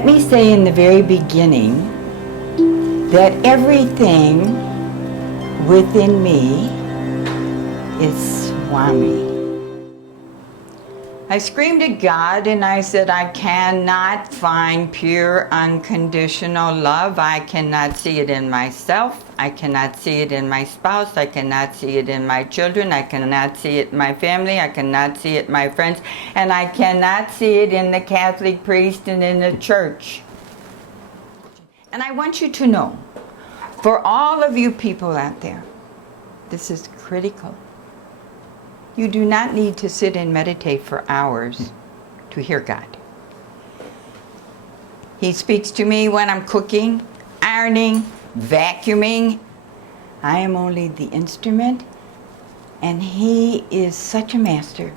let me say in the very beginning that everything within me is Swami. I screamed at God and I said, I cannot find pure, unconditional love. I cannot see it in myself. I cannot see it in my spouse. I cannot see it in my children. I cannot see it in my family. I cannot see it in my friends. And I cannot see it in the Catholic priest and in the church. And I want you to know, for all of you people out there, this is critical. You do not need to sit and meditate for hours to hear God. He speaks to me when I'm cooking, ironing, vacuuming. I am only the instrument, and He is such a master,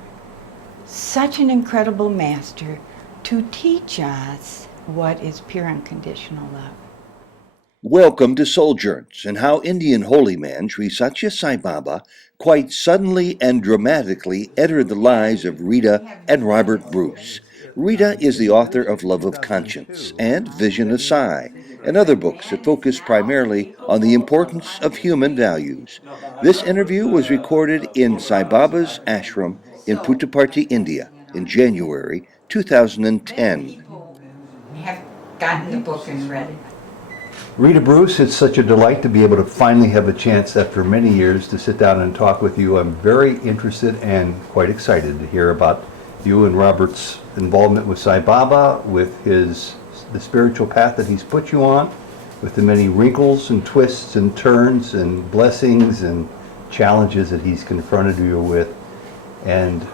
such an incredible master to teach us what is pure unconditional love. Welcome to Souljourns and how Indian holy man Sri Sathya Sai Baba quite suddenly and dramatically entered the lives of Rita and Robert Bruce. Rita is the author of Love of Conscience and Vision of Sai, and other books that focus primarily on the importance of human values. This interview was recorded in Sai Baba's ashram in Puttaparthi, India in January 2010. Have gotten the book and read it. Rita Bruce, it's such a delight to be able to finally have a chance after many years to sit down and talk with you. I'm very interested and quite excited to hear about you and Robert's involvement with Sai Baba, with the spiritual path that he's put you on, with the many wrinkles and twists and turns and blessings and challenges that he's confronted you with. And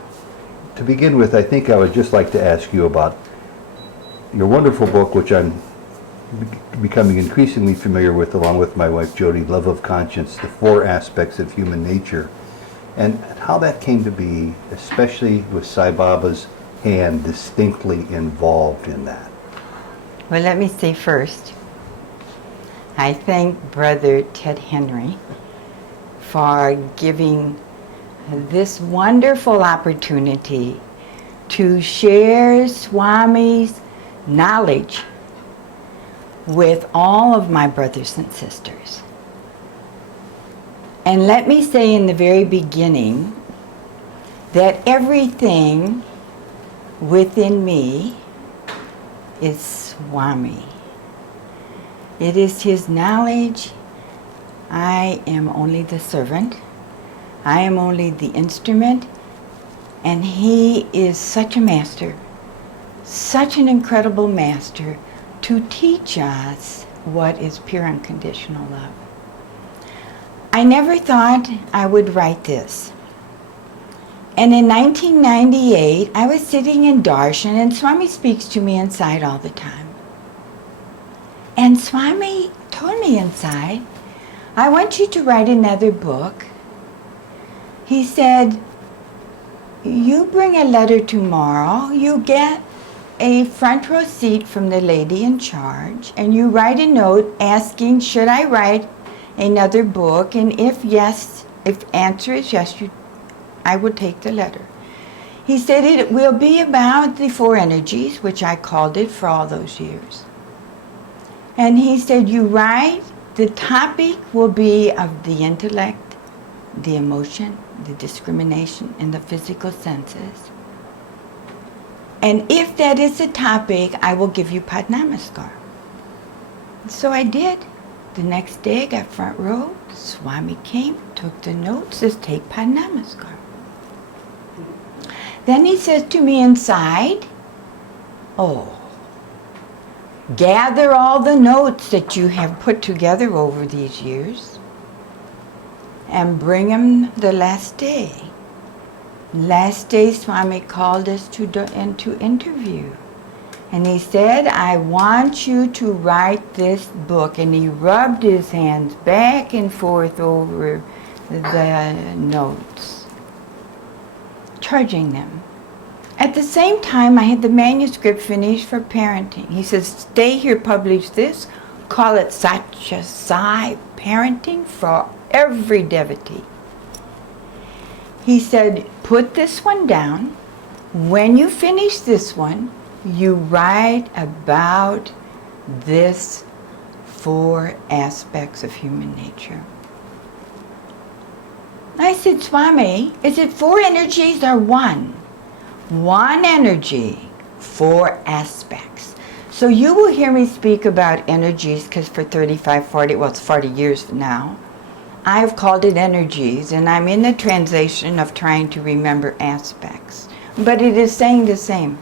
to begin with, I think I would just like to ask you about your wonderful book, which I'm becoming increasingly familiar with, along with my wife Jody, Love of Conscience, the four aspects of human nature, and how that came to be, especially with Sai Baba's hand distinctly involved in that. Well, let me say first, I thank Brother Ted Henry for giving this wonderful opportunity to share Swami's knowledge with all of my brothers and sisters. And let me say in the very beginning that everything within me is Swami. It is His knowledge. I am only the servant. I am only the instrument. And He is such a master, such an incredible master, to teach us what is pure unconditional love. I never thought I would write this. And in 1998, I was sitting in darshan, and Swami speaks to me inside all the time. And Swami told me inside, I want you to write another book. He said, you bring a letter tomorrow, you get a front row seat from the lady in charge, and you write a note asking, should I write another book? And if yes, if answer is yes, I will take the letter. He said it will be about the four energies, which I called it for all those years. And he said, you write, the topic will be of the intellect, the emotion, the discrimination, and the physical senses. And if that is the topic, I will give you Pad Namaskar. So I did. The next day I got front row. Swami came, took the notes, says, take Pad Namaskar. Then he says to me inside, oh, gather all the notes that you have put together over these years and bring them the last day. Last day, Swami called us to interview. And he said, I want you to write this book. And he rubbed his hands back and forth over the notes, charging them. At the same time, I had the manuscript finished for parenting. He says, stay here, publish this, call it Sathya Sai Parenting for every devotee. He said, put this one down. When you finish this one, you write about this 4 aspects of human nature. I said, Swami, is it 4 energies or 1? 1 energy, 4 aspects. So you will hear me speak about energies because for 35, 40, well, it's 40 years now, I've called it energies, and I'm in the translation of trying to remember aspects. But it is saying the same.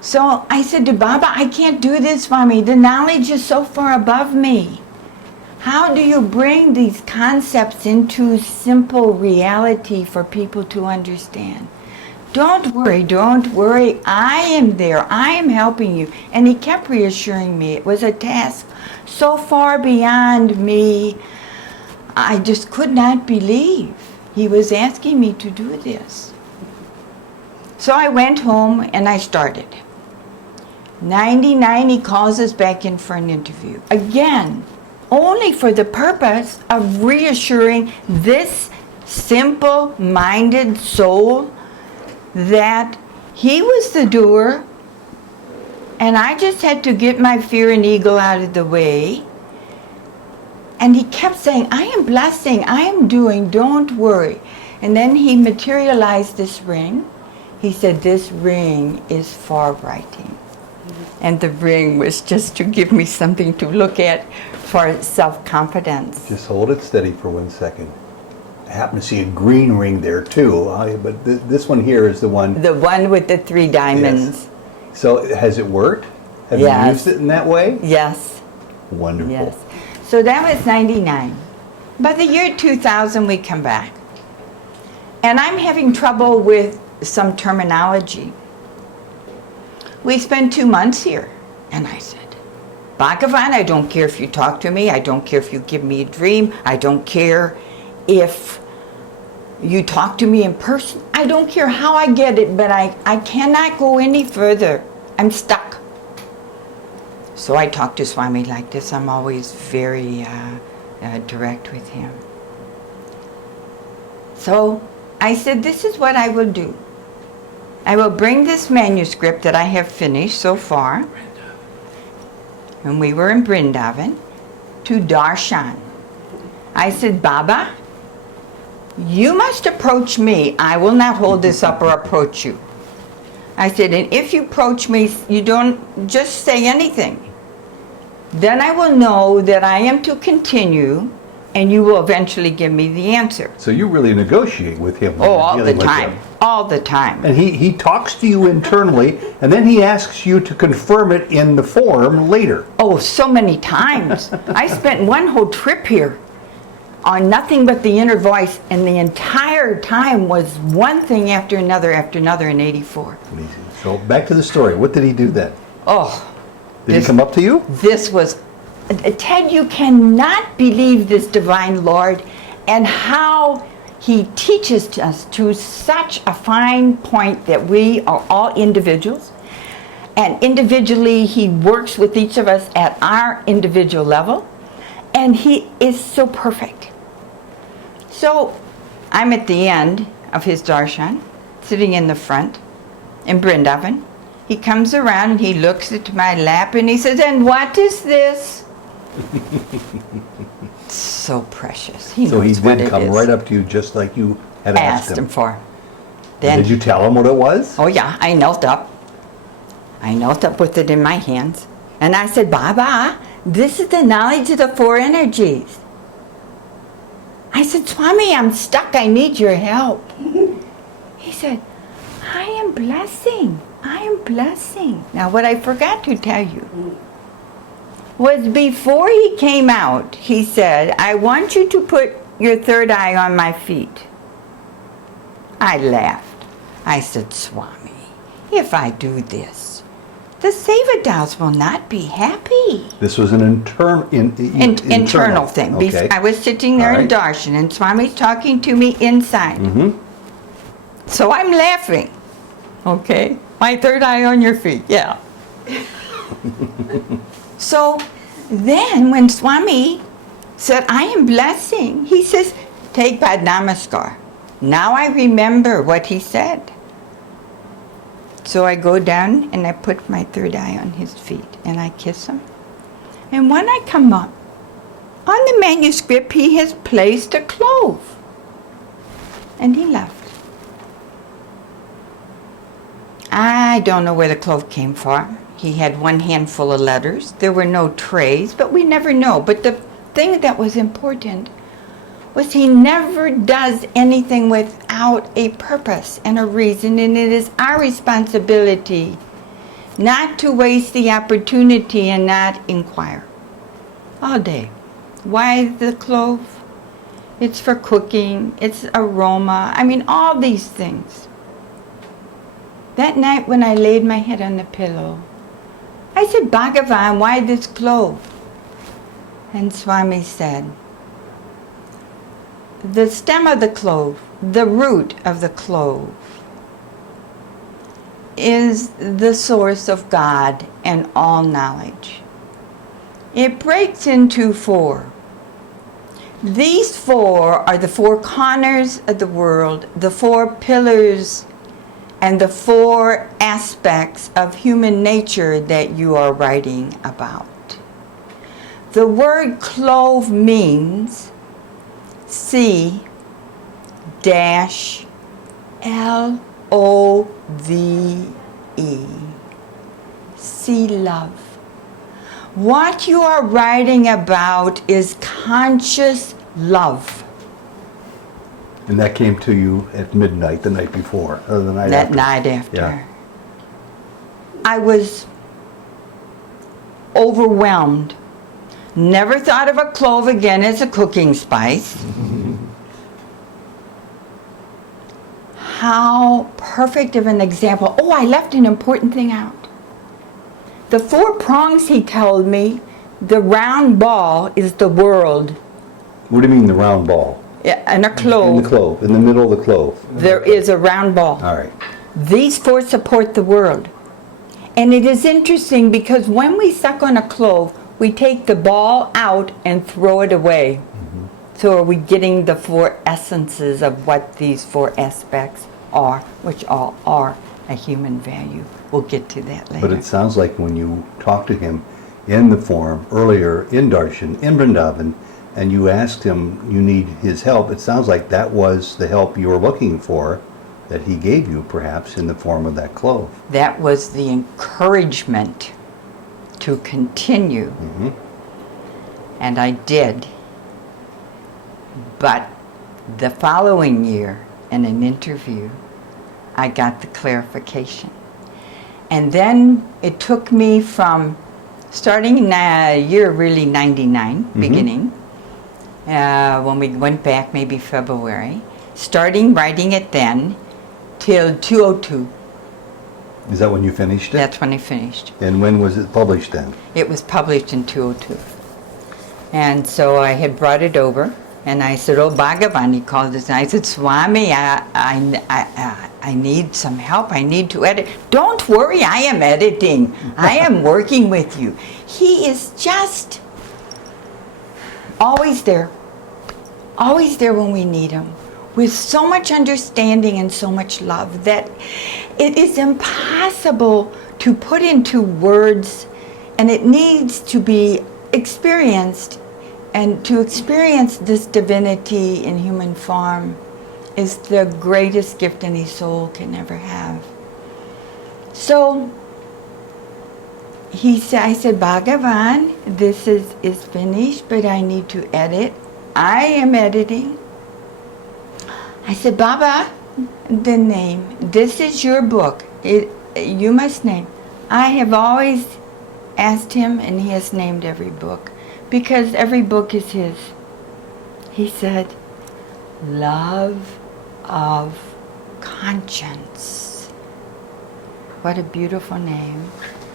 So I said to Baba, I can't do this, Swami. The knowledge is so far above me. How do you bring these concepts into simple reality for people to understand? Don't worry, I am there, I am helping you. And he kept reassuring me it was a task so far beyond me, I just could not believe he was asking me to do this. So I went home and I started. 99, he calls us back in for an interview. Again, only for the purpose of reassuring this simple-minded soul that he was the doer and I just had to get my fear and ego out of the way. And he kept saying, I am blessing, I am doing, don't worry. And then he materialized this ring. He said, this ring is for writing. And the ring was just to give me something to look at for self-confidence. Just hold it steady for 1 second. I happen to see a green ring there too, but this one here is the one. The one with the 3 diamonds. Yes. So has it worked? Have you used it in that way? Yes. Wonderful. Yes. So that was 99. By the year 2000, we come back. And I'm having trouble with some terminology. We spent 2 months here. And I said, Bhagavan, I don't care if you talk to me. I don't care if you give me a dream. I don't care if you talk to me in person. I don't care how I get it, but I cannot go any further. I'm stuck. So I talk to Swami like this. I'm always very direct with him. So I said, this is what I will do. I will bring this manuscript that I have finished so far, and we were in Vrindavan, to Darshan. I said, Baba, you must approach me. I will not hold this up or approach you. I said, and if you approach me, you don't just say anything. Then I will know that I am to continue, and you will eventually give me the answer. So you really negotiate with him? Oh, all the time. All the time. And he talks to you internally, and then he asks you to confirm it in the form later. Oh, so many times. I spent one whole trip here on nothing but the inner voice, and the entire time was one thing after another in 84. Amazing. So back to the story. What did he do then? Oh. Did he come up to you? This was, Ted, you cannot believe this divine Lord and how he teaches us to such a fine point that we are all individuals. And individually, he works with each of us at our individual level. And he is so perfect. So I'm at the end of his darshan, sitting in the front in Vrindavan. He comes around and he looks at my lap and he says, and what is this? So precious. He So he knows what did it come is. right up to you just like you had asked him. For. And Then, did you tell him what it was? oh yeah, I knelt up. I knelt up with it in my hands. And I said, Baba, this is the knowledge of the 4 energies. I said, Swami, I'm stuck. I need your help. He said, I am blessing. I am blessing. Now, what I forgot to tell you was before he came out, he said, I want you to put your 3rd eye on my feet. I laughed. I said, Swami, if I do this, the Sevadals will not be happy. This was an internal thing. Okay. I was sitting there in darshan, and Swami's talking to me inside. Mm-hmm. So I'm laughing. Okay, my 3rd eye on your feet, yeah. So then when Swami said, I am blessing, he says, take Pad Namaskar. Now I remember what he said. So I go down and I put my third eye on his feet and I kiss him. And when I come up, on the manuscript he has placed a clove. And he left. I don't know where the clove came from. He had one handful of letters. There were no trays, but we never know. But the thing that was important was he never does anything without a purpose and a reason, and it is our responsibility not to waste the opportunity and not inquire all day. Why the clove? It's for cooking, it's aroma, I mean all these things. That night when I laid my head on the pillow, I said, Bhagavan, why this clove? And Swami said, the stem of the clove, the root of the clove, is the source of God and all knowledge. It breaks into four. These four are the four corners of the world, the four pillars, and the four aspects of human nature that you are writing about. The word clove means C-L-O-V-E. See love. What you are writing about is conscious love. And that came to you at midnight the night before, or the night That after? night after. Yeah. I was overwhelmed. Never thought of a clove again as a cooking spice. How perfect of an example. Oh, I left an important thing out. The four prongs, he told me, the round ball is the world. What do you mean the round ball? Yeah, and a clove. In the clove, in the middle of the clove. There is a round ball. All right. These four support the world. And it is interesting because when we suck on a clove, we take the ball out and throw it away. Mm-hmm. So are we getting the four essences of what these four aspects are, which all are a human value. We'll get to that later. But it sounds like when you talked to him in the forum earlier in Darshan, in Vrindavan, and you asked him you need his help, it sounds like that was the help you were looking for that he gave you, perhaps, in the form of that clove. That was the encouragement to continue. Mm-hmm. And I did. But the following year, in an interview, I got the clarification. And then it took me from starting in year really 99, Mm-hmm. beginning, when we went back maybe February, starting writing it then till 2002. Is that when you finished it? That's when I finished. And when was it published then? It was published in 2002. And so I had brought it over, and I said, oh, Bhagavan, he called us, and I said, Swami, I need some help. I need to edit. Don't worry, I am editing. I am working with you. He is just always there when we need him, with so much understanding and so much love that it is impossible to put into words, and it needs to be experienced. And to experience this divinity in human form is the greatest gift any soul can ever have. So I said, Bhagavan, this is finished, but I need to edit. I am editing. I said, Baba, the name, this is your book. You must name. I have always asked him, and he has named every book, because every book is his. He said, Love of Conscience. What a beautiful name.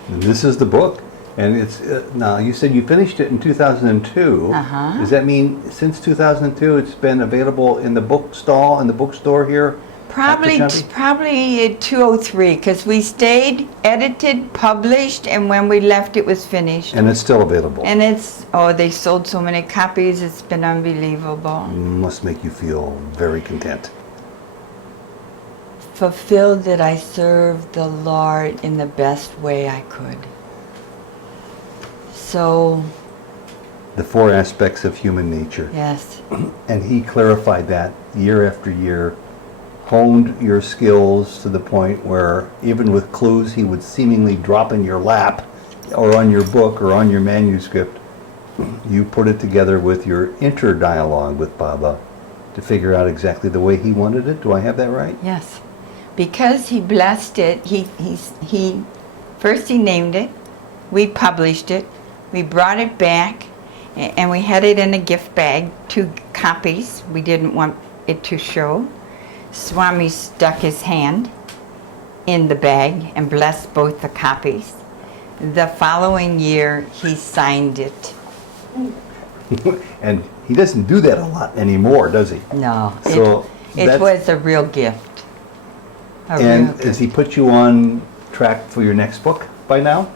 And this is the book. And it's, now you said you finished it in 2002. Uh-huh. Does that mean since 2002 it's been available in the bookstall, in the bookstore here? Probably 203, because we stayed, edited, published, and when we left it was finished. And it's still available. And they sold so many copies, it's been unbelievable. Must make you feel very content. fulfilled that I served the Lord in the best way I could. So, The four aspects of human nature. yes, And he clarified that year after year, honed your skills to the point where even with clues he would seemingly drop in your lap or on your book or on your manuscript, you put it together with your inter-dialogue with Baba to figure out exactly the way he wanted it. Do I have that right? yes. Because he blessed it, he first he named it, we published it, we brought it back, and we had it in a gift bag, 2 copies. We didn't want it to show. Swami stuck his hand in the bag and blessed both the copies. The following year, he signed it. And he doesn't do that a lot anymore, does he? No, So it that's- was a real gift. A real And gift. has he put you on track for your next book by now?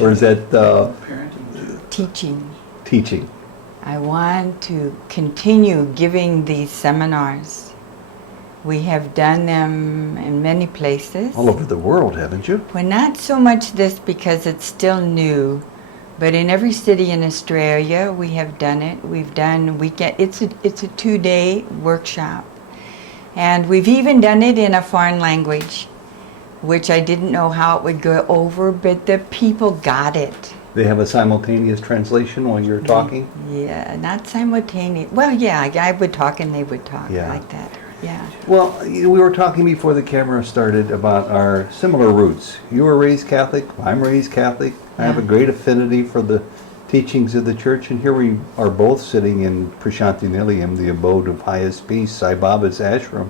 Or is that Teaching. teaching? I want to continue giving these seminars. We have done them in many places. All over the world, haven't you? Well, not so much this because it's still new, but in every city in Australia we have done it. We've done weekend. It's a 2-day workshop, and we've even done it in a foreign language, which I didn't know how it would go over, but the people got it. They have a simultaneous translation while you're talking? Yeah, not simultaneous. Well, yeah, I would talk and they would talk Yeah. like that. Yeah. Well, we were talking before the camera started about our similar roots. You were raised Catholic, I'm raised Catholic. I have a Yeah. great affinity for the teachings of the church, and here we are both sitting in Prashanti Nilayam, the abode of highest peace, Sai Baba's ashram.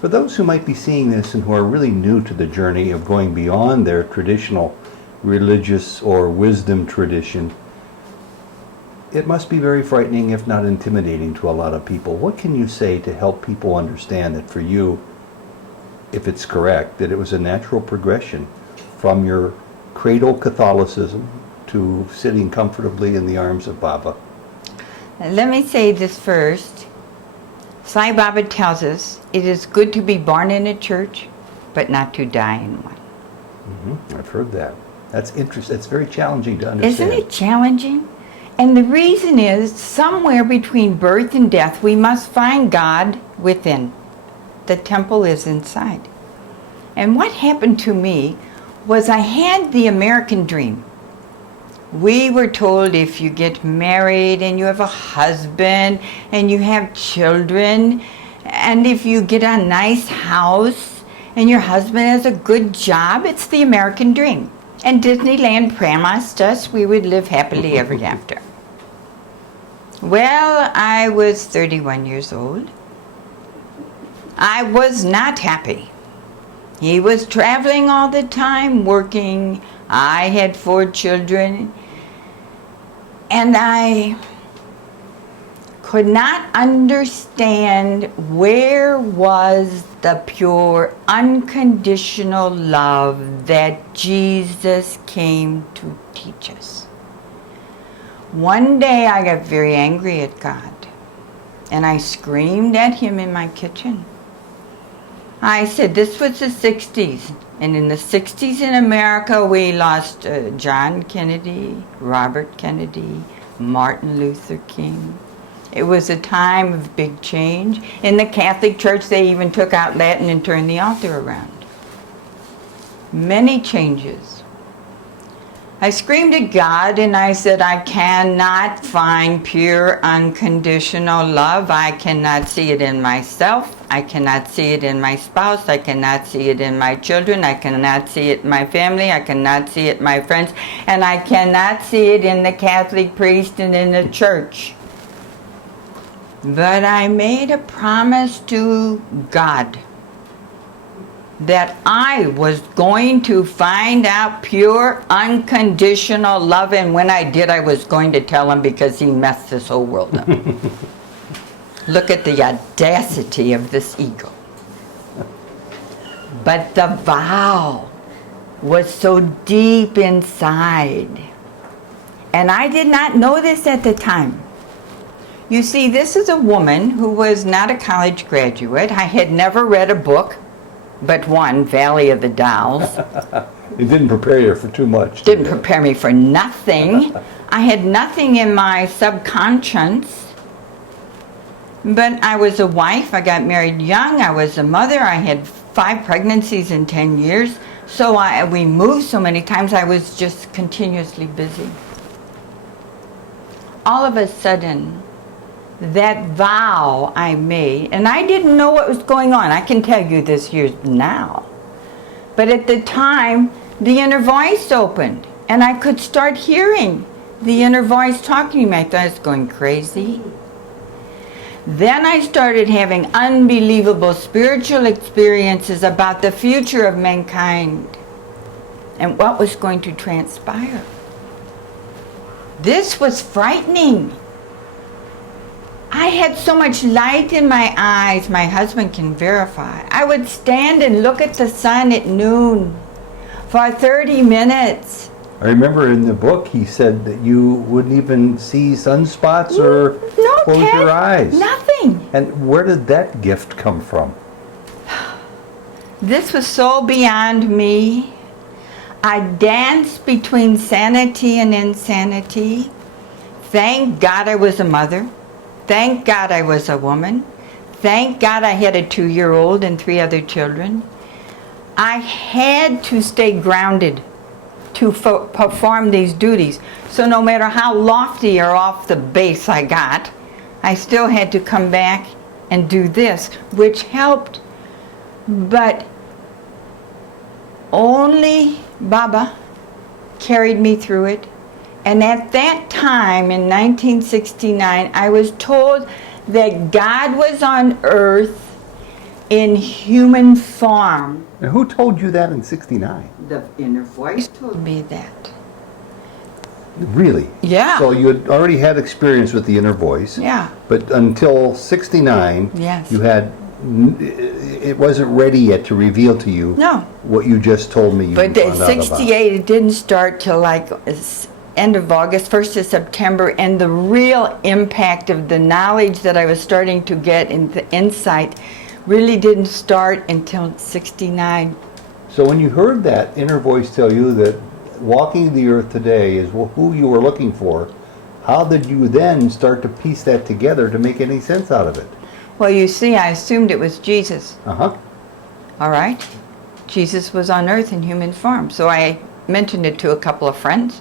For those who might be seeing this and who are really new to the journey of going beyond their traditional religious or wisdom tradition, it must be very frightening, if not intimidating, to a lot of people. What can you say to help people understand that for you, if it's correct, that it was a natural progression from your cradle Catholicism to sitting comfortably in the arms of Baba? Let me say this first. Sai Baba tells us it is good to be born in a church, but not to die in one. I've heard that. That's interesting. It's very challenging to understand. Isn't it challenging? And the reason is somewhere between birth and death, we must find God within. The temple is inside. And what happened to me was I had the American dream. We were told if you get married and you have a husband and you have children, and if you get a nice house and your husband has a good job, it's the American dream. And Disneyland promised us we would live happily ever after. Well, I was 31 years old. I was not happy. He was traveling all the time, working. I had 4 children. And I could not understand where was the pure, unconditional love that Jesus came to teach us. One day I got very angry at God, and I screamed at him in my kitchen. I said, this was the 60s, and in the 60s in America we lost John Kennedy, Robert Kennedy, Martin Luther King. It was a time of big change. In the Catholic Church, they even took out Latin and turned the altar around. Many changes. I screamed at God and I said, I cannot find pure, unconditional love. I cannot see it in myself. I cannot see it in my spouse. I cannot see it in my children. I cannot see it in my family. I cannot see it in my friends. And I cannot see it in the Catholic priest and in the church. But I made a promise to God that I was going to find out pure, unconditional love, and when I did, I was going to tell him because he messed this whole world up. Look at the audacity of this ego. But the vow was so deep inside, and I did not know this at the time. You see, this is a woman who was not a college graduate. I had never read a book but one, Valley of the Dolls. It didn't prepare you for too much. Didn't prepare me for nothing. I had nothing in my subconscious. But I was a wife. I got married young. I was a mother. I had 5 pregnancies in 10 years. So we moved so many times, I was just continuously busy. All of a sudden, that vow I made, and I didn't know what was going on. I can tell you this years now. But at the time, the inner voice opened, and I could start hearing the inner voice talking to me. I thought I was going crazy. Then I started having unbelievable spiritual experiences about the future of mankind and what was going to transpire. This was frightening. I had so much light in my eyes, my husband can verify. I would stand and look at the sun at noon for 30 minutes. I remember in the book he said that you wouldn't even see sunspots or close your eyes. Nothing. And where did that gift come from? This was so beyond me. I danced between sanity and insanity. Thank God I was a mother. Thank God I was a woman. Thank God I had a 2-year-old and 3 other children. I had to stay grounded to perform these duties. So no matter how lofty or off the base I got, I still had to come back and do this, which helped. But only Baba carried me through it. And at that time, in 1969, I was told that God was on earth in human form. And who told you that in '69? The inner voice told me that. Really? Yeah. So you had already had experience with the inner voice. Yeah. But until '69, Yes. you had, it wasn't ready yet to reveal to you No. what you just told me you But found at out about. 68, it didn't start till like end of August, 1st of September, and the real impact of the knowledge that I was starting to get in the insight really didn't start until 69. So when you heard that inner voice tell you that walking the earth today is who you were looking for, how did you then start to piece that together to make any sense out of it? Well, you see, I assumed it was Jesus. Uh-huh. All right? Jesus was on earth in human form. So I mentioned it to a couple of friends.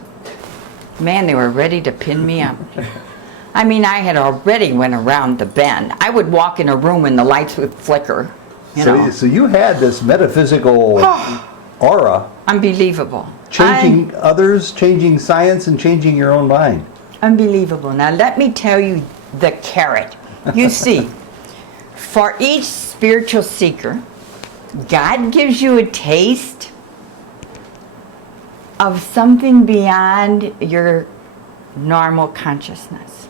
Man, they were ready to pin me up. I mean, I had already went around the bend. I would walk in a room and the lights would flicker. You know. So you had this metaphysical aura Unbelievable. changing others, changing science, and changing your own mind. Unbelievable. Now let me tell you the carrot. You see, for each spiritual seeker, God gives you a taste of something beyond your normal consciousness.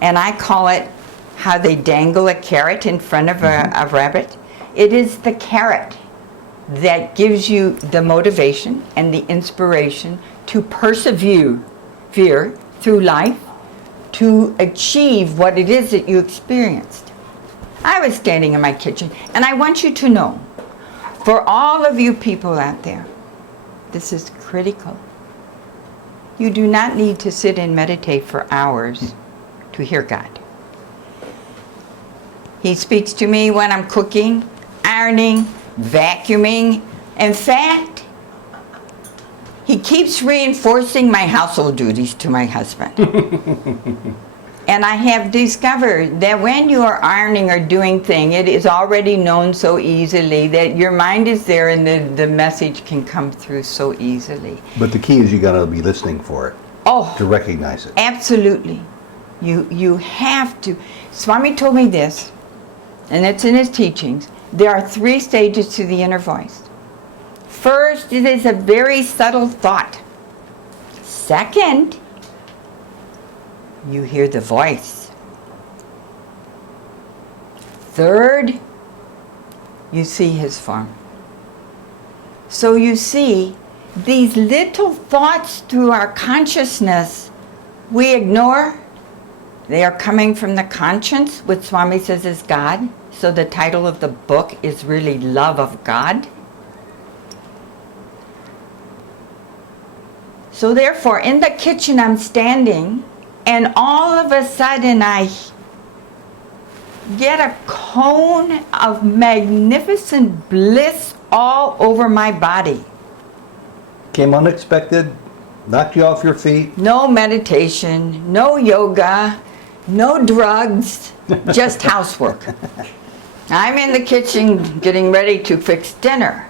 And I call it how they dangle a carrot in front of a rabbit. It is the carrot that gives you the motivation and the inspiration to persevere through life to achieve what it is that you experienced. I was standing in my kitchen, and I want you to know, for all of you people out there, this is critical. You do not need to sit and meditate for hours to hear God. He speaks to me when I'm cooking, ironing, vacuuming. In fact, he keeps reinforcing my household duties to my husband. And I have discovered that when you are ironing or doing things, it is already known so easily that your mind is there and the message can come through so easily. But the key is you got to be listening for it Oh, to recognize it. absolutely. You have to. Swami told me this, and it's in his teachings. There are 3 stages to the inner voice. First, it is a very subtle thought. Second, you hear the voice. Third, you see his form. So you see, these little thoughts through our consciousness we ignore, They are coming from the conscience, which Swami says is God. So the title of the book is really Love of God. So therefore, in the kitchen I'm standing, and all of a sudden I get a cone of magnificent bliss all over my body. Came unexpected, knocked you off your feet. No meditation, no yoga, no drugs, just housework. I'm in the kitchen getting ready to fix dinner.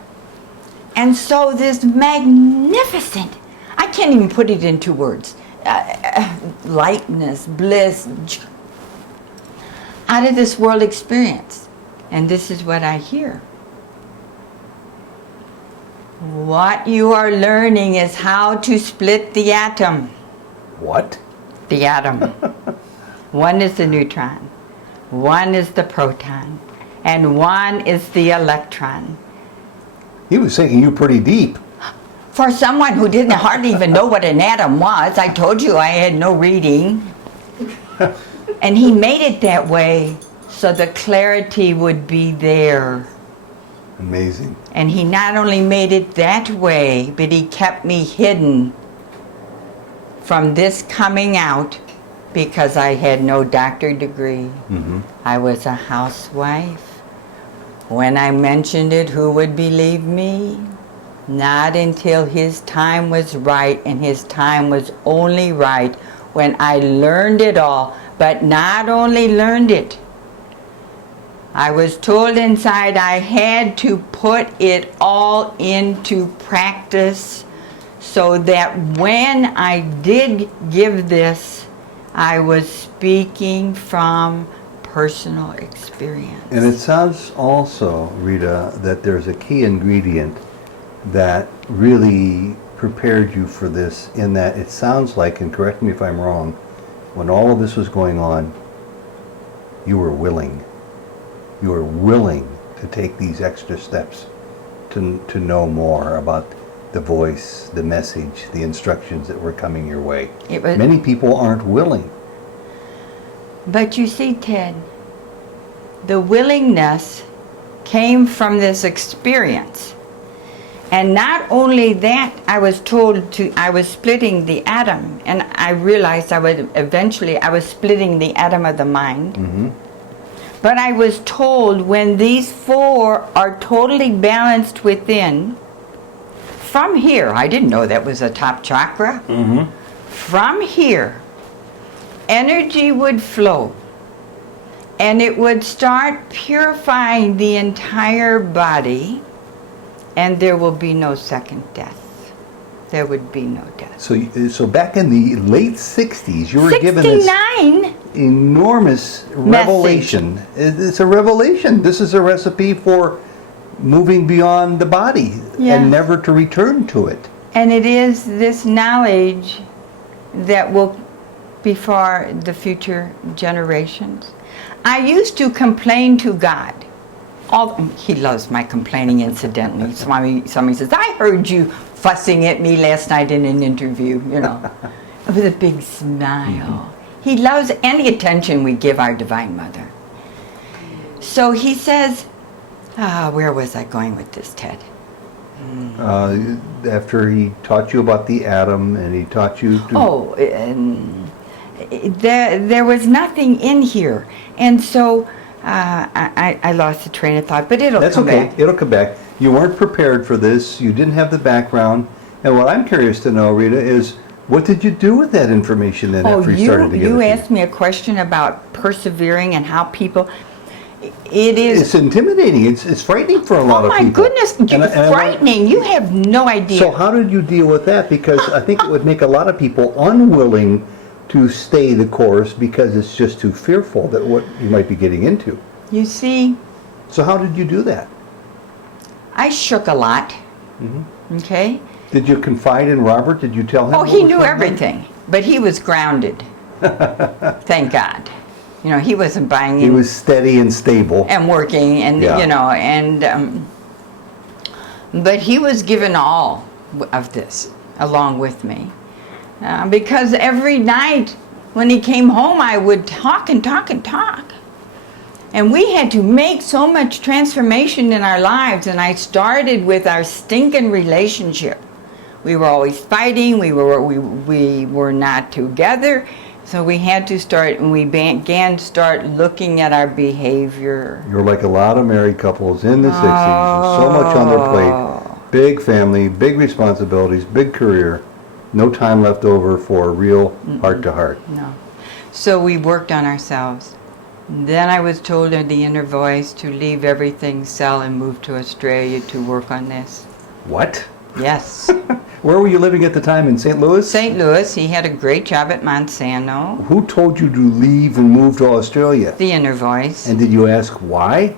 And so this magnificent, I can't even put it into words, lightness, bliss, out of this world experience. And this is what I hear. What you are learning is how to split the atom. What? The atom. One is the neutron, one is the proton, and one is the electron. He was sinking you pretty deep. For someone who didn't hardly even know what an atom was, I told you I had no reading. And he made it that way so the clarity would be there. Amazing. And he not only made it that way, but he kept me hidden from this coming out because I had no doctor degree. Mm-hmm. I was a housewife. When I mentioned it, who would believe me? Not until his time was right, and his time was only right when I learned it all, but not only learned it, I was told inside I had to put it all into practice so that when I did give this, I was speaking from personal experience. And it sounds also, Rita, that there's a key ingredient that really prepared you for this, in that it sounds like, and correct me if I'm wrong, when all of this was going on, you were willing. You were willing to take these extra steps to know more about the voice, the message, the instructions that were coming your way. Many people aren't willing. But you see, Ted, the willingness came from this experience. And not only that, I was splitting the atom, and I realized I was splitting the atom of the mind. Mm-hmm. But I was told when these four are totally balanced within, from here, I didn't know that was a top chakra. Mm-hmm. From here, energy would flow, and it would start purifying the entire body, and there will be no second death. There would be no death. So back in the late 60s, you were given this 69 enormous revelation. It's a revelation. This is a recipe for moving beyond the body and never to return to it. And it is this knowledge that will be for the future generations. I used to complain to God. He loves my complaining, incidentally. Swami says, I heard you fussing at me last night in an interview, with a big smile. He loves any attention we give our Divine Mother. So he says, where was I going with this, Ted? After he taught you about the atom, and he taught you to... There was nothing in here. And so I lost the train of thought, but it'll come back. That's okay, it'll come back. You weren't prepared for this, you didn't have the background, and what I'm curious to know, Rita, is what did you do with that information then after you started to get it? You asked me a question about persevering and how people... It's intimidating. It's frightening for a lot of people. Oh my goodness, frightening. You have no idea. So how did you deal with that? Because I think it would make a lot of people unwilling to stay the course because it's just too fearful that what you might be getting into. You see... So how did you do that? I shook a lot. Mm-hmm. Okay? Did you confide in Robert? Did you tell him? Oh, he knew everything. But he was grounded. Thank God. He wasn't buying in. He was steady and stable. And working, and, but he was given all of this along with me. Because every night When he came home, I would talk and talk and talk. And we had to make so much transformation in our lives, and I started with our stinking relationship. We were always fighting, we were not together, so we had to start, and we began to start looking at our behavior. You're like a lot of married couples in the 60s, so much on their plate. Big family, big responsibilities, big career. No time left over for real heart-to-heart. No. So we worked on ourselves. Then I was told in the inner voice to leave everything, sell, and move to Australia to work on this. What? Yes. Where were you living at the time, in St. Louis? St. Louis, he had a great job at Monsanto. Who told you to leave and move to Australia? The inner voice. And did you ask why?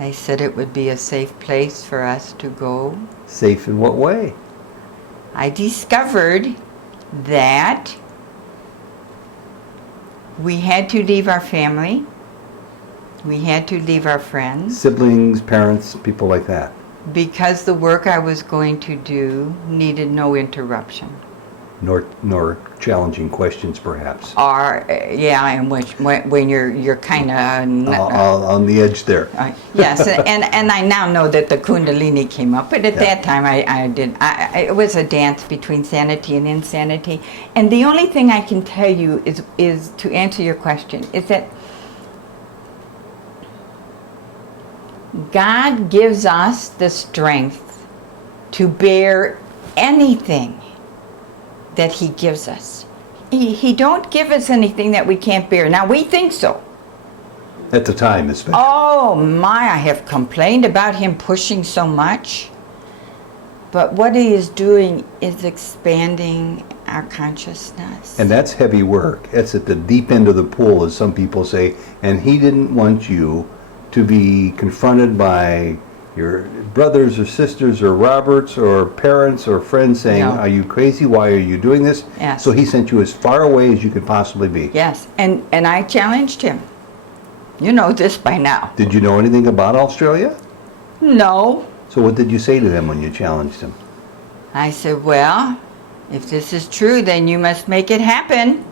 I said it would be a safe place for us to go. Safe in what way? I discovered that we had to leave our family. We had to leave our friends. Siblings, parents, people like that. Because the work I was going to do needed no interruption. Nor challenging questions, perhaps. Or, yeah, and when you're kind of... on the edge there. Yes, and I now know that the Kundalini came up, but at that time it was a dance between sanity and insanity. And the only thing I can tell you is to answer your question, is that God gives us the strength to bear anything that he gives us. He don't give us anything that we can't bear. Now, we think so. At the time, especially. Oh my, I have complained about him pushing so much. But what he is doing is expanding our consciousness. And that's heavy work. That's at the deep end of the pool, as some people say. And he didn't want you to be confronted by your brothers or sisters or Roberts or parents or friends saying, No. Are you crazy? Why are you doing this? Yes. So he sent you as far away as you could possibly be. Yes, and I challenged him. You know this by now. Did you know anything about Australia? No. So what did you say to them when you challenged him? I said, well, if this is true, then you must make it happen.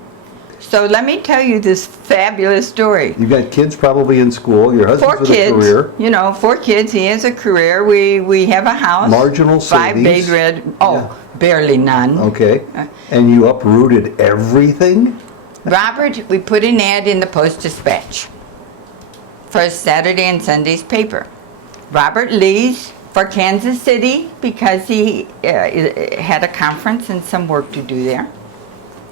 So let me tell you this fabulous story. You got kids probably in school. Your husband's 4 with kids, a career. you know, 4 kids. He has a career. We have a house. Marginal 5 savings. bedroom. Yeah. Barely none. Okay. And you uprooted everything? Robert, we put an ad in the Post-Dispatch for Saturday and Sunday's paper. Robert leaves for Kansas City because he had a conference and some work to do there.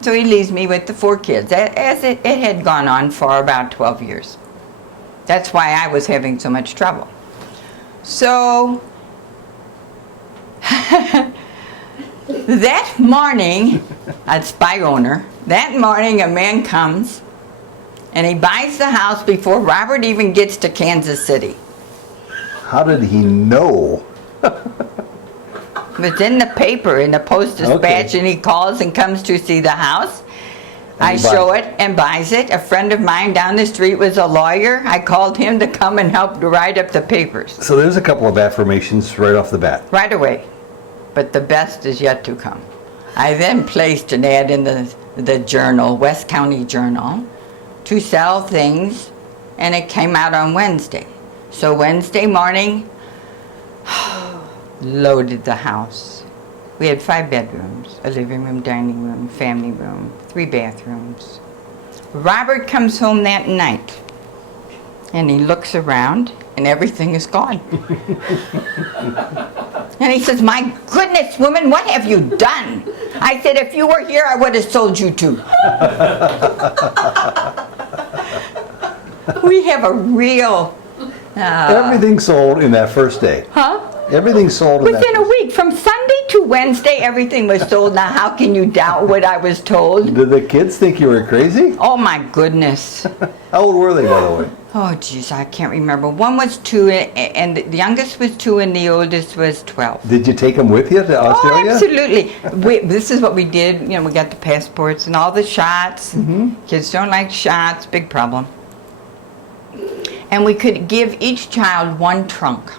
So he leaves me with the 4 kids, as it had gone on for about 12 years. That's why I was having so much trouble. So, that morning, a spy owner, that morning a man comes and he buys the house before Robert even gets to Kansas City. How did he know? It was in the paper, in the Post-Dispatch, Okay. and he calls and comes to see the house. And I he show buys it and buys it. A friend of mine down the street was a lawyer. I called him to come and help to write up the papers So there's a couple of affirmations right off the bat. right away. But the best is yet to come. I then placed an ad in the journal, West County Journal, to sell things, and it came out on Wednesday. So Wednesday morning, loaded the house. We had 5 bedrooms, a living room, dining room, family room, 3 bathrooms. Robert comes home that night, and he looks around, and everything is gone. And he says, my goodness, woman, what have you done? I said, if you were here, I would have sold you too. We have a real... Everything sold in that first day. Huh? Everything sold in that Within a first week, from Sunday to Wednesday, everything was sold. Now, how can you doubt what I was told? Did the kids think you were crazy? Oh, my goodness. How old were they, by the way? Oh, geez, I can't remember. One was 2, and the youngest was 2, and the oldest was 12. Did you take them with you to Australia? Oh, absolutely. This is what we did. You know, we got the passports and all the shots. Kids don't like shots, big problem. And we could give each child 1 trunk,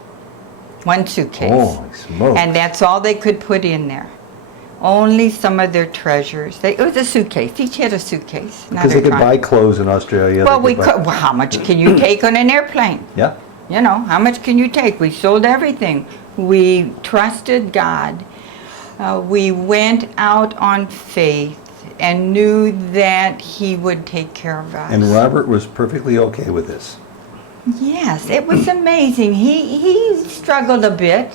1 suitcase. Holy smokes. And that's all they could put in there. only some of their treasures. It was a suitcase. Each had a suitcase. Not Because they a could trunk. buy clothes in Australia. Well, they could buy- well, how much can you take on an airplane? Yeah. You know, how much can you take? We sold everything. We trusted God. We went out on faith and knew that He would take care of us. And Robert was perfectly okay with this. Yes, it was amazing. He struggled a bit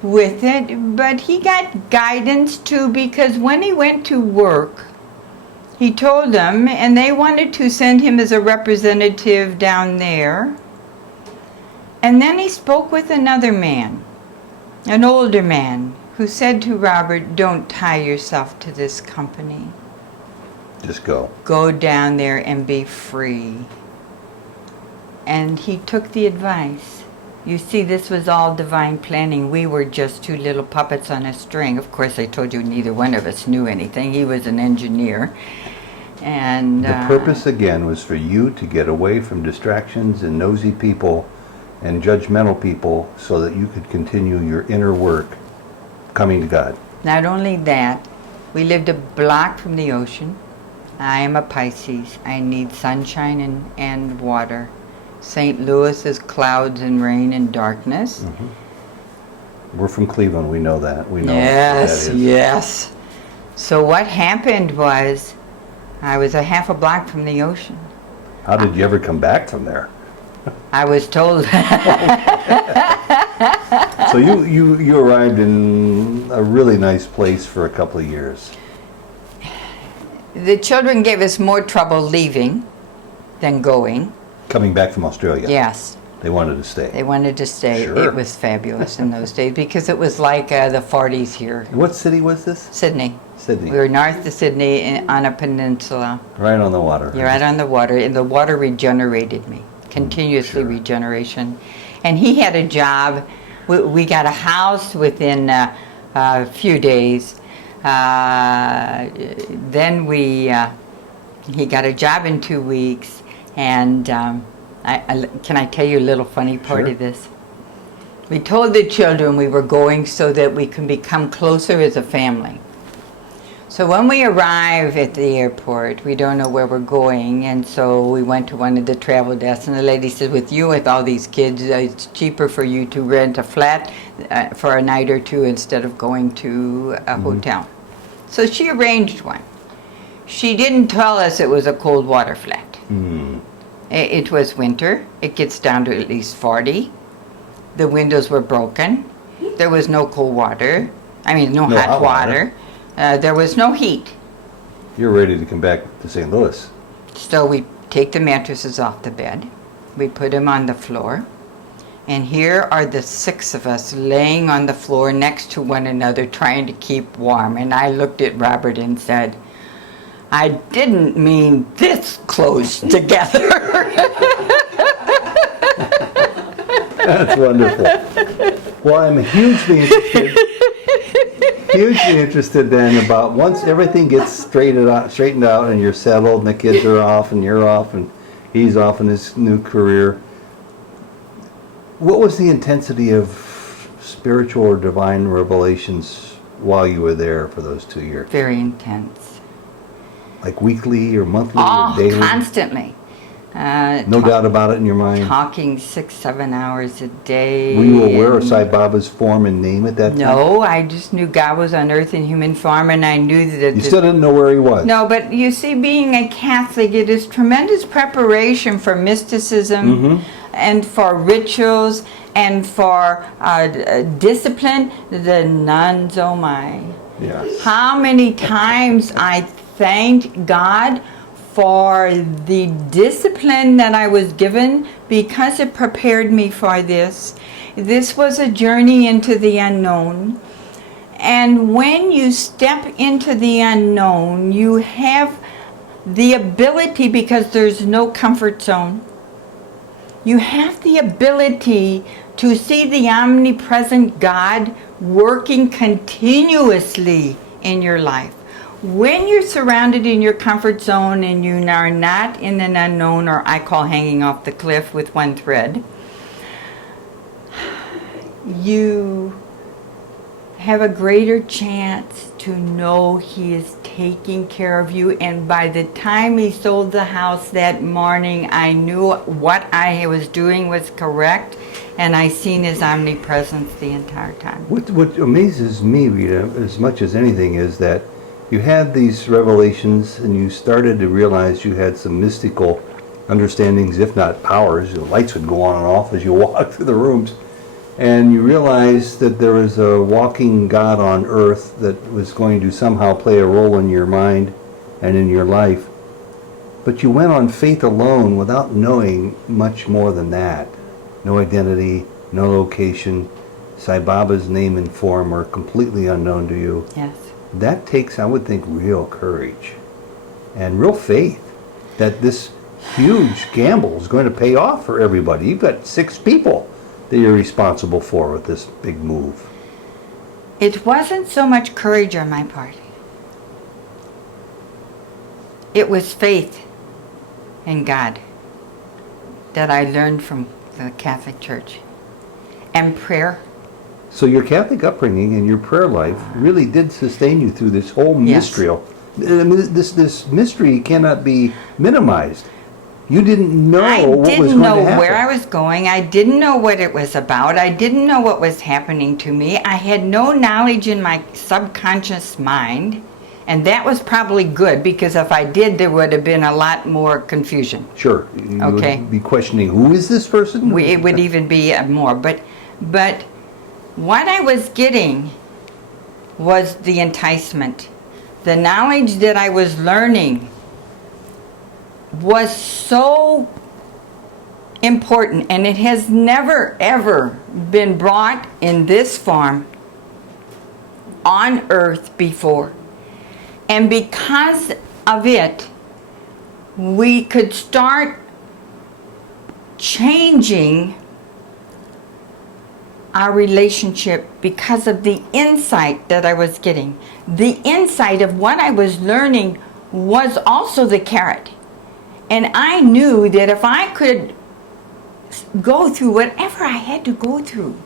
with it, but he got guidance too, because when he went to work, he told them, and they wanted to send him as a representative down there. And then he spoke with another man, an older man, who said to Robert, "Don't tie yourself to this company. Just go. Go down there and be free." And he took the advice. You see, this was all divine planning. We were just two little puppets on a string. Of course, I told you neither one of us knew anything. He was an engineer. And The purpose again was for you to get away from distractions and nosy people and judgmental people so that you could continue your inner work coming to God. not only that, we lived a block from the ocean. I am a Pisces. I need sunshine and water. St. Louis is clouds and rain and darkness. We're from Cleveland, we know that. We know what Yes, that is. yes. So what happened was, I was a half a block from the ocean. How did you ever come back from there? I was told So you arrived in a really nice place for a couple of years. the children gave us more trouble leaving than going. Coming back from Australia. Yes, They wanted to stay. they wanted to stay. Sure. It was fabulous in those days because it was like the 40s here. What city was this? Sydney. Sydney. We were north of Sydney on a peninsula. Right on the water. You're right on the water, and the water regenerated me, continuously Sure. regeneration. And he had a job. We got a house within a few days. Then he got a job in 2 weeks, and can I tell you a little funny part Sure. of this? We told the children we were going so that we can become closer as a family. So when we arrive at the airport, we don't know where we're going, and so we went to one of the travel desks, and the lady said, with you, with all these kids, it's cheaper for you to rent a flat for a night or two instead of going to a hotel. So she arranged one. She didn't tell us it was a cold water flat. It was winter. It gets down to at least 40. The windows were broken. There was no cold water. I mean, no hot water. There was no heat. You're ready to come back to St. Louis. So we take the mattresses off the bed. We put them on the floor. And here are the 6 of us laying on the floor next to one another trying to keep warm. And I looked at Robert and said, I didn't mean this close together. That's wonderful. Well, I'm hugely interested then about once everything gets straightened out and you're settled and the kids are off and you're off and he's off in his new career. What was the intensity of spiritual or divine revelations while you were there for those 2 years? Very intense. Like weekly or monthly Oh, or daily? constantly. No doubt about it in your mind? Talking 6-7 hours a day. Were you aware of and- Sai Baba's form and name at that time? No, I just knew God was on earth in human form, and I knew that. You still didn't know where he was? No, but you see, being a Catholic, it is tremendous preparation for mysticism and for rituals and for discipline. The nuns, oh my. Yes. How many times I thanked God for the discipline that I was given because it prepared me for this. This was a journey into the unknown. And when you step into the unknown, you have the ability, because there's no comfort zone, you have the ability to see the omnipresent God working continuously in your life. When you're surrounded in your comfort zone and you are not in an unknown, or I call hanging off the cliff with one thread, you have a greater chance to know he is taking care of you. And by the time he sold the house that morning, I knew what I was doing was correct, and I seen his omnipresence the entire time. What amazes me, Rita, as much as anything, is that you had these revelations and you started to realize you had some mystical understandings, if not powers. The lights would go on and off as you walked through the rooms. And you realized that there was a walking God on earth that was going to somehow play a role in your mind and in your life. But you went on faith alone without knowing much more than that. No identity, no location. Sai Baba's name and form are completely unknown to you. Yes. That takes, I would think, real courage and real faith that this huge gamble is going to pay off for everybody. You've got 6 people that you're responsible for with this big move. It wasn't so much courage on my part. It was faith in God that I learned from the Catholic Church. And prayer. So your Catholic upbringing and your prayer life really did sustain you through this whole mystery. This mystery cannot be minimized. You didn't know what was going to happen. I didn't know where I was going. I didn't know what it was about. I didn't know what was happening to me. I had no knowledge in my subconscious mind. And that was probably good, because if I did, there would have been a lot more confusion. Sure. You Okay. would be questioning, who is this person? It would even be more. But what I was getting was the enticement. The knowledge that I was learning was so important, and it has never, ever been brought in this form on earth before. And because of it, we could start changing our relationship because of the insight that I was getting. The insight of what I was learning was also the carrot. And I knew that if I could go through whatever I had to go through,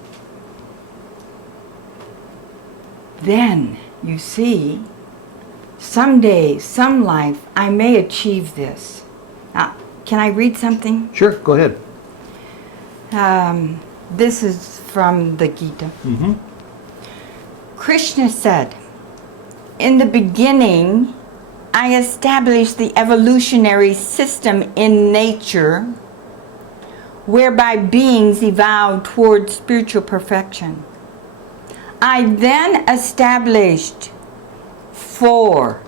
then, you see, someday, some life, I may achieve this. Now, can I read something? Sure, go ahead. This is from the Gita. Mm-hmm. Krishna said, "In the beginning, I established the evolutionary system in nature whereby beings evolve toward spiritual perfection. I then established 4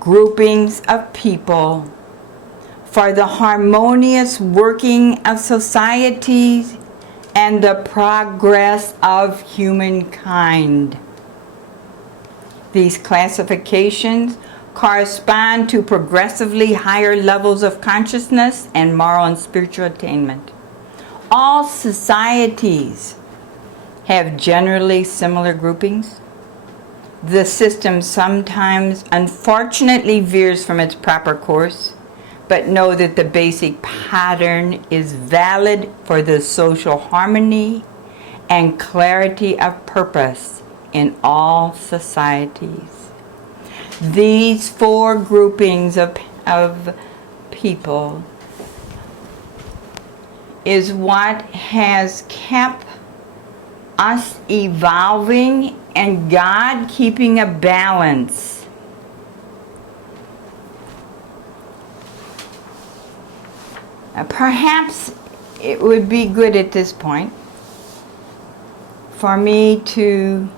groupings of people for the harmonious working of societies and the progress of humankind. These classifications correspond to progressively higher levels of consciousness and moral and spiritual attainment. All societies have generally similar groupings. The system sometimes, unfortunately, veers from its proper course, but know that the basic pattern is valid for the social harmony and clarity of purpose in all societies. These 4 groupings of people is what has kept us evolving and God keeping a balance. Perhaps it would be good at this point for me to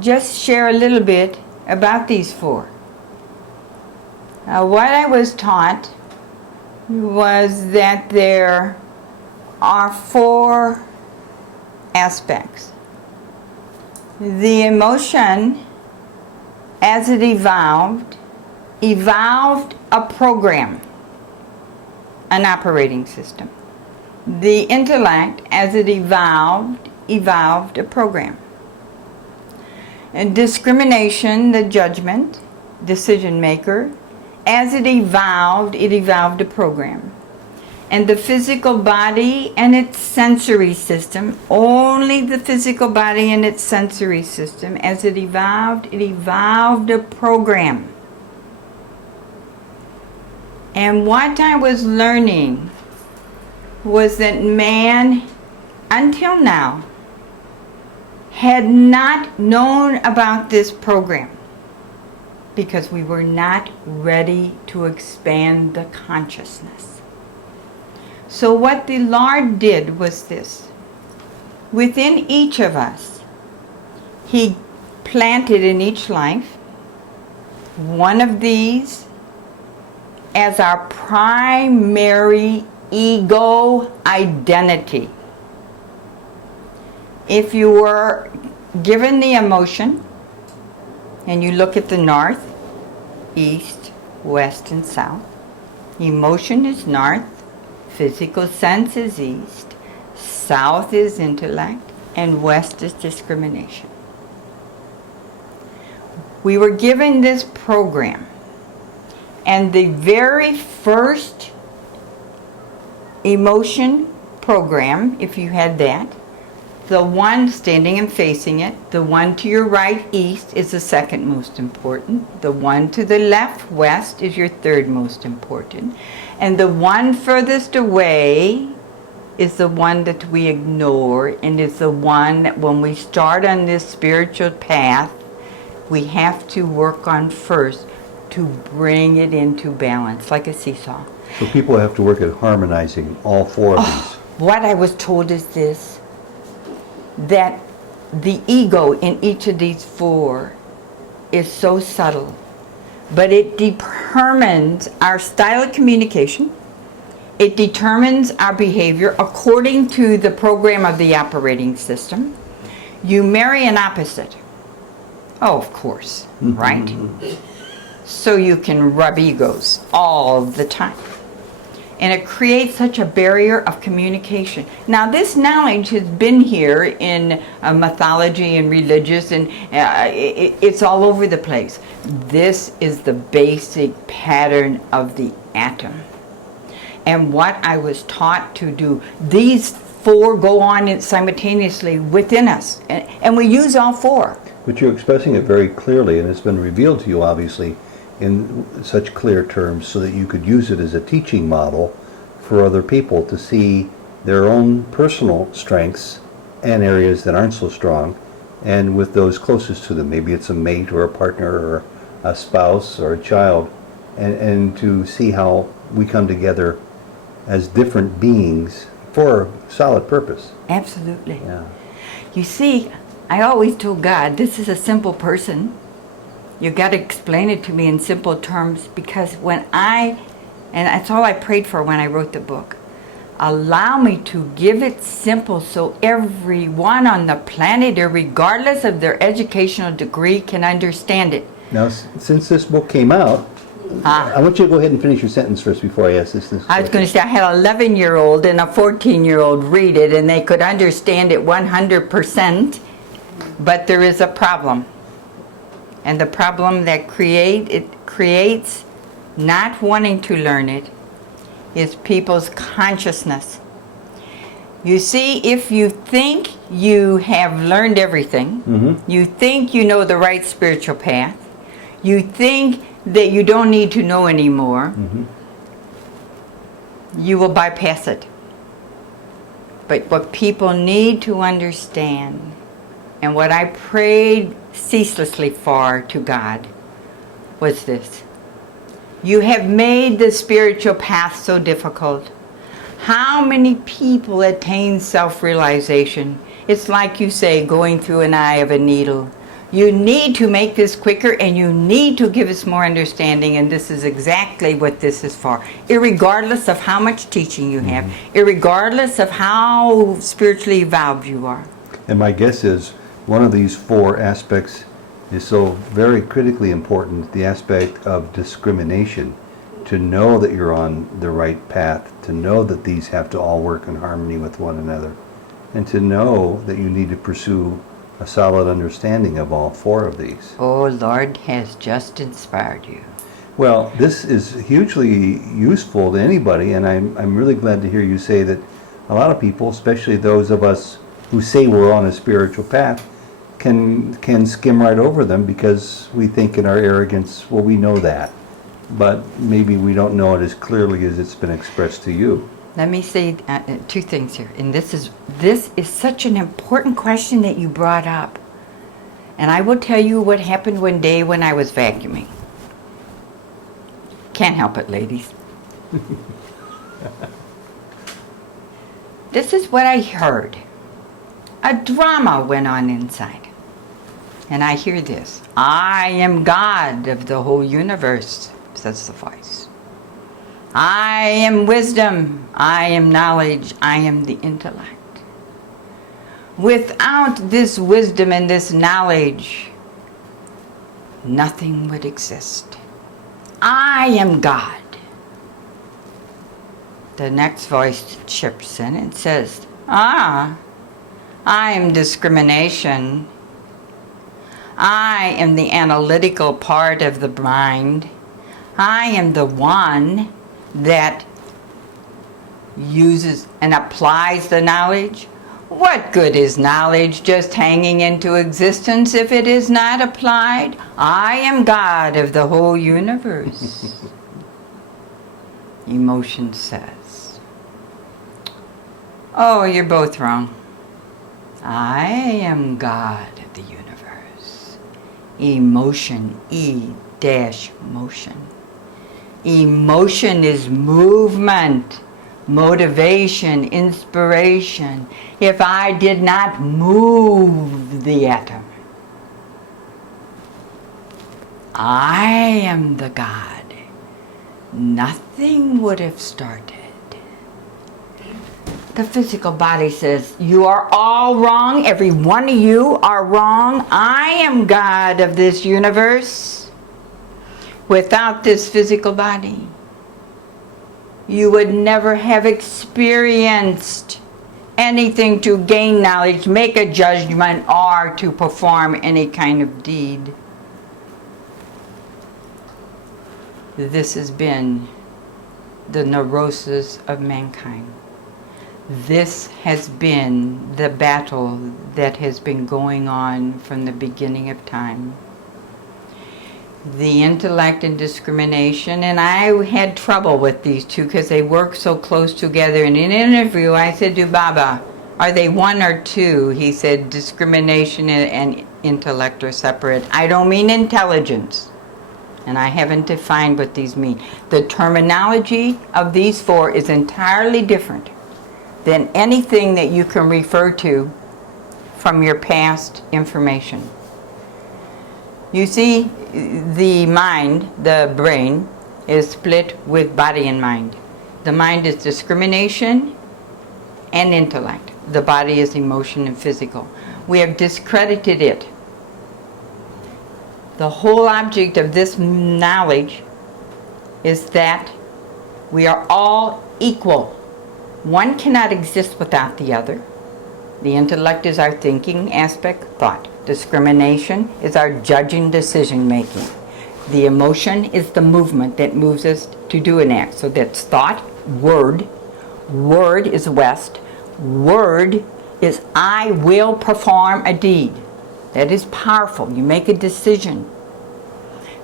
just share a little bit about these 4. What I was taught was that there are 4 aspects. The emotion, as it evolved a program, an operating system. The intellect, as it evolved a program. And discrimination, the judgment, decision maker, as it evolved a program. And the physical body and its sensory system, only the physical body and its sensory system, as it evolved a program. And what I was learning was that man, until now, had not known about this program because we were not ready to expand the consciousness. So what the Lord did was this. Within each of us, He planted in each life one of these as our primary ego identity. If you were given the emotion, and you look at the north, east, west, and south, emotion is north, physical sense is east, south is intellect, and west is discrimination. We were given this program, and the very first emotion program, if you had that, the one standing and facing it, the one to your right, east, is the second most important. The one to the left, west, is your third most important. And the one furthest away is the one that we ignore, and is the one that when we start on this spiritual path, we have to work on first to bring it into balance, like a seesaw. So people have to work at harmonizing all four of these. What I was told is this, that the ego in each of these four is so subtle, but it determines our style of communication. It determines our behavior according to the program of the operating system. You marry an opposite. Oh, of course, right? So you can rub egos all the time. And it creates such a barrier of communication. Now, this knowledge has been here in mythology and religious, and it's all over the place. This is the basic pattern of the atom. And what I was taught to do, these four go on simultaneously within us, and we use all four. But you're expressing it very clearly, and it's been revealed to you, obviously, in such clear terms so that you could use it as a teaching model for other people to see their own personal strengths and areas that aren't so strong, and with those closest to them, maybe it's a mate or a partner or a spouse or a child, and to see how we come together as different beings for a solid purpose. Absolutely. Yeah. You see, I always told God, this is a simple person. You got to explain it to me in simple terms, because and that's all I prayed for when I wrote the book. Allow me to give it simple so everyone on the planet, regardless of their educational degree, can understand it. Now, since this book came out, I want you to go ahead and finish your sentence first before I ask this. I was going to say, I had an 11-year-old and a 14-year-old read it, and they could understand it 100%, but there is a problem. And the problem that creates not wanting to learn it is people's consciousness. You see, if you think you have learned everything, you think you know the right spiritual path, you think that you don't need to know anymore, you will bypass it. But what people need to understand, and what I prayed ceaselessly for to God, was this. You have made the spiritual path so difficult. How many people attain self-realization? It's like you say, going through an eye of a needle. You need to make this quicker, and you need to give us more understanding, and this is exactly what this is for. Irregardless of how much teaching you have, irregardless of how spiritually evolved you are. And my guess is one of these four aspects is so very critically important, the aspect of discrimination. To know that you're on the right path, to know that these have to all work in harmony with one another, and to know that you need to pursue a solid understanding of all four of these. Oh, Lord has just inspired you. Well, this is hugely useful to anybody, and I'm really glad to hear you say that a lot of people, especially those of us who say we're on a spiritual path, can skim right over them because we think in our arrogance, well, we know that, but maybe we don't know it as clearly as it's been expressed to you. Let me say two things here, and this is such an important question that you brought up. And I will tell you what happened one day when I was vacuuming. Can't help it, ladies. This is what I heard. A drama went on inside. And I hear this. I am God of the whole universe, says the voice. I am wisdom. I am knowledge. I am the intellect. Without this wisdom and this knowledge, nothing would exist. I am God. The next voice chips in and says, I am discrimination. I am the analytical part of the mind. I am the one that uses and applies the knowledge. What good is knowledge just hanging into existence if it is not applied? I am God of the whole universe. Emotion says, oh, you're both wrong. I am God of the universe. Emotion, E-motion. Emotion is movement, motivation, inspiration. If I did not move the atom, I am the God. Nothing would have started. The physical body says, you are all wrong. Every one of you are wrong. I am God of this universe. Without this physical body, you would never have experienced anything to gain knowledge, make a judgment, or to perform any kind of deed. This has been the neurosis of mankind. This has been the battle that has been going on from the beginning of time. The intellect and discrimination, and I had trouble with these two because they work so close together. In an interview, I said to Baba, are they one or two? He said discrimination and intellect are separate. I don't mean intelligence, and I haven't defined what these mean. The terminology of these four is entirely different than anything that you can refer to from your past information. You see, the mind, the brain, is split with body and mind. The mind is discrimination and intellect. The body is emotion and physical. We have discredited it. The whole object of this knowledge is that we are all equal. One cannot exist without the other. The intellect is our thinking aspect, thought. Discrimination is our judging, decision making. The emotion is the movement that moves us to do an act. So that's thought, word. Word is West. Word is I will perform a deed. That is powerful. You make a decision.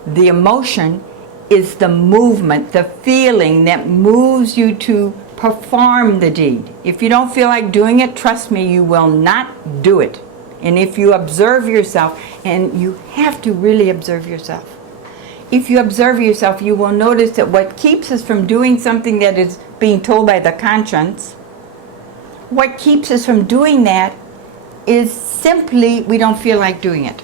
The emotion is the movement, the feeling that moves you to perform the deed. If you don't feel like doing it, trust me, you will not do it. And if you observe yourself, and you have to really observe yourself. If you observe yourself, you will notice that what keeps us from doing something that is being told by the conscience, what keeps us from doing that is simply we don't feel like doing it.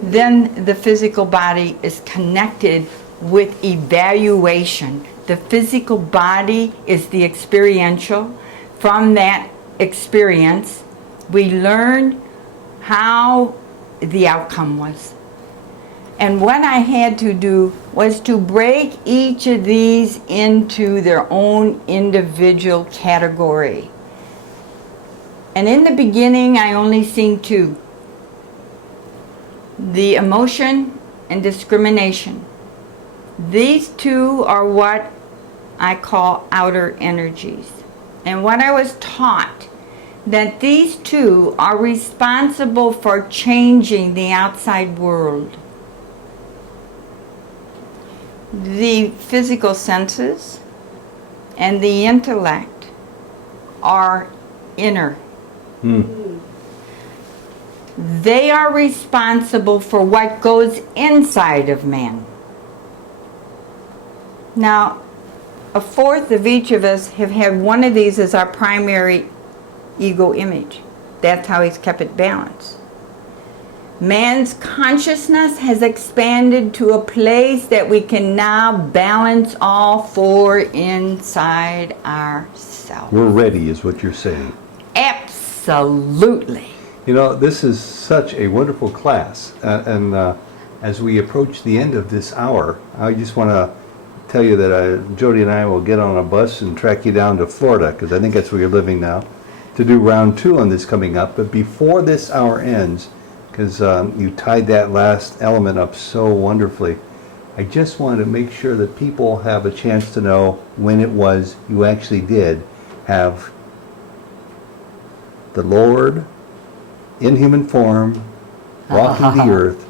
Then the physical body is connected with evaluation. The physical body is the experiential. From that experience, we learn how the outcome was. And what I had to do was to break each of these into their own individual category. And in the beginning, I only seen two. The emotion and discrimination. These two are what I call outer energies. And what I was taught, that these two are responsible for changing the outside world. The physical senses and the intellect are inner. They are responsible for what goes inside of man. Now, a fourth of each of us have had one of these as our primary ego image. That's how he's kept it balanced. Man's consciousness has expanded to a place that we can now balance all four inside ourselves. We're ready, is what you're saying. Absolutely. You know, this is such a wonderful class. And as we approach the end of this hour, I just want to tell you that Jody and I will get on a bus and track you down to Florida, because I think that's where you're living now, to do round 2 on this coming up. But before this hour ends, because you tied that last element up so wonderfully, I just wanted to make sure that people have a chance to know when it was you actually did have the Lord in human form, walking the earth,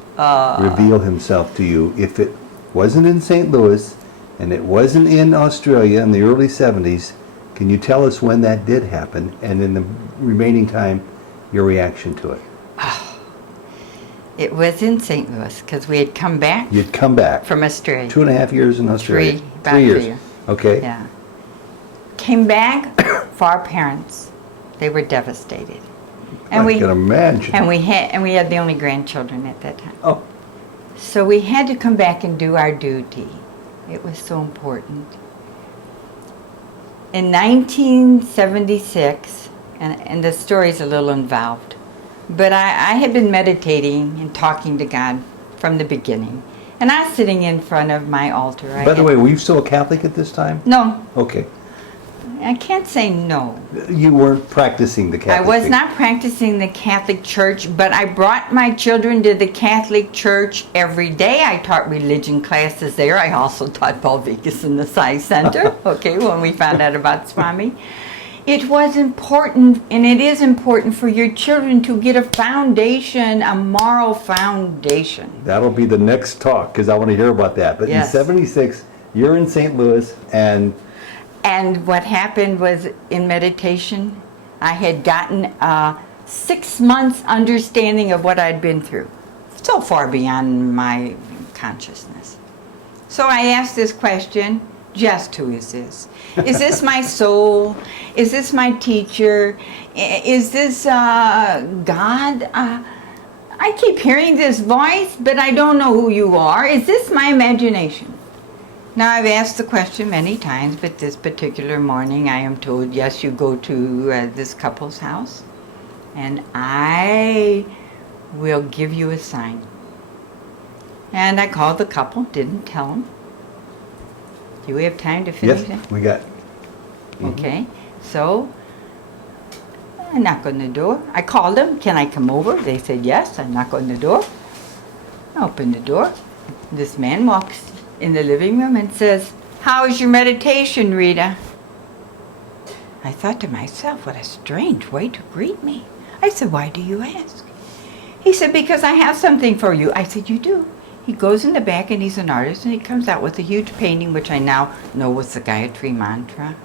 reveal himself to you. If it wasn't in St. Louis and it wasn't in Australia in the early 70s, can you tell us when that did happen, and in the remaining time, your reaction to it? It was in St. Louis, because we had come back You'd come back. from Australia. 2.5 years in Australia. About 3 years. 3 years. Okay. Yeah. Came back for our parents. They were devastated. I can imagine. And we had the only grandchildren at that time. Oh, So we had to come back and do our duty. It was so important. In 1976, and the story's a little involved, but I had been meditating and talking to God from the beginning. And I was sitting in front of my altar. by the way, were you still a Catholic at this time? No, Okay. I can't say no. You weren't practicing the Catholic I was faith. not practicing the Catholic Church, but I brought my children to the Catholic Church every day. I taught religion classes there. I also taught Balvikas in the Sai Center, okay, when we found out about Swami. It was important, and it is important for your children to get a foundation, a moral foundation. That'll be the next talk, because I want to hear about that. But Yes. in 76, you're in St. Louis, and And what happened was, in meditation, I had gotten 6 months understanding of what I'd been through. So far beyond my consciousness. So I asked this question, just who is this? Is this my soul? Is this my teacher? Is this God? I keep hearing this voice, but I don't know who you are. Is this my imagination? Now, I've asked the question many times, but this particular morning I am told, yes, you go to this couple's house, and I will give you a sign. And I called the couple, didn't tell them. Do we have time to finish yes, it? we got. Okay, so I knock on the door. I called them, can I come over? They said yes. I knock on the door. I open the door. This man walks in the living room and says, "How is your meditation, Rita?" I thought to myself, what a strange way to greet me. I said, "Why do you ask?" He said, "Because I have something for you." I said, "You do?" He goes in the back, and he's an artist, and he comes out with a huge painting, which I now know was the Gayatri Mantra.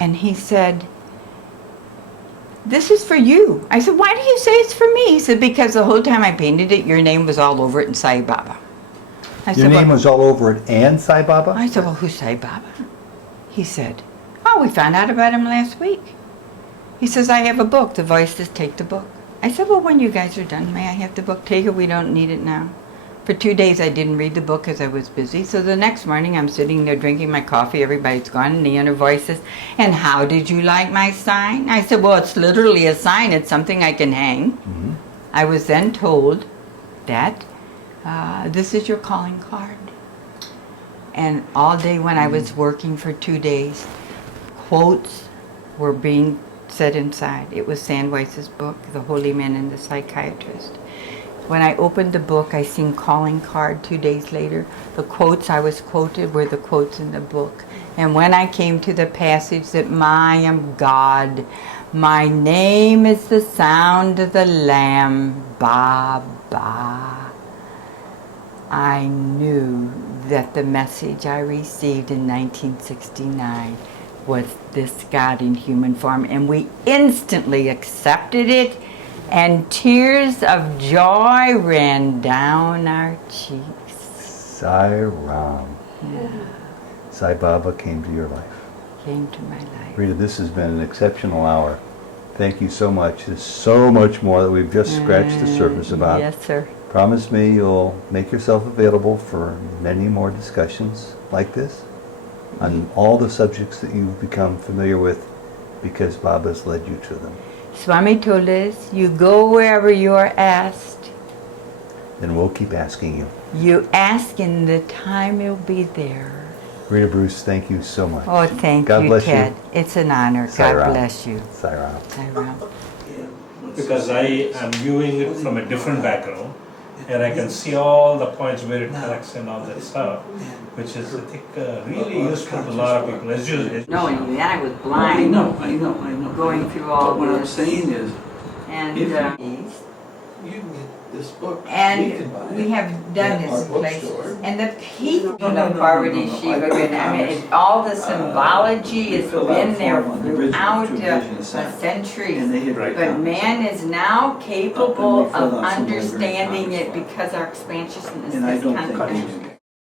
And he said, "This is for you." I said, "Why do you say it's for me?" He said, "Because the whole time I painted it, your name was all over it in Sai Baba." I Your said, name "Well," was all over it, and Sai Baba? I said, "Well, who's Sai Baba?" He said, "Oh, we found out about him last week." He says, "I have a book. The voices take the book." I said, "Well, when you guys are done, may I have the book? Take it. We don't need it now." For 2 days, I didn't read the book because I was busy. So the next morning, I'm sitting there drinking my coffee. Everybody's gone, and the inner voice says, "And how did you like my sign?" I said, "Well, it's literally a sign. It's something I can hang." Mm-hmm. I was then told that this is your calling card. And all day when I was working for 2 days, quotes were being said inside. It was Sandweiss's book, The Holy Man and the Psychiatrist. When I opened the book, I seen calling card 2 days later. The quotes I was quoted were the quotes in the book. And when I came to the passage that I am God, my name is the sound of the Lamb, ba, ba, I knew that the message I received in 1969 was this God in human form. And we instantly accepted it, and tears of joy ran down our cheeks. Sai Ram. Yeah, Sai Baba came to your life. came to my life. Rita, this has been an exceptional hour. Thank you so much. There's so much more that we've just scratched the surface about. Yes, sir. Promise me you'll make yourself available for many more discussions like this on all the subjects that you've become familiar with because Baba's led you to them. Swami told us, you go wherever you are asked. Then we'll keep asking you. You ask and the time you'll be there. Rita Bruce, thank you so much. Oh, thank God you, bless Ted. you. It's an honor. Sai God Ram. bless you. Sai Ram. Sai Ram. Because I am viewing it from a different background, and I can see all the points where it connects and all that stuff, which is, I think, really useful to a lot of people. As you, Knowing that I was I blind, know. going through all What I'm this. saying is, And if you can get this book. and we have done this in places. bookstore. And the people No, of no, the no, Parvati no, no. Shiva, I and I mean, all the symbology has fill out been a there form on the original throughout two editions a century. And they had Right. But man is now capable fill of out some library understanding it copies. because our expansiousness And I has don't think you come. can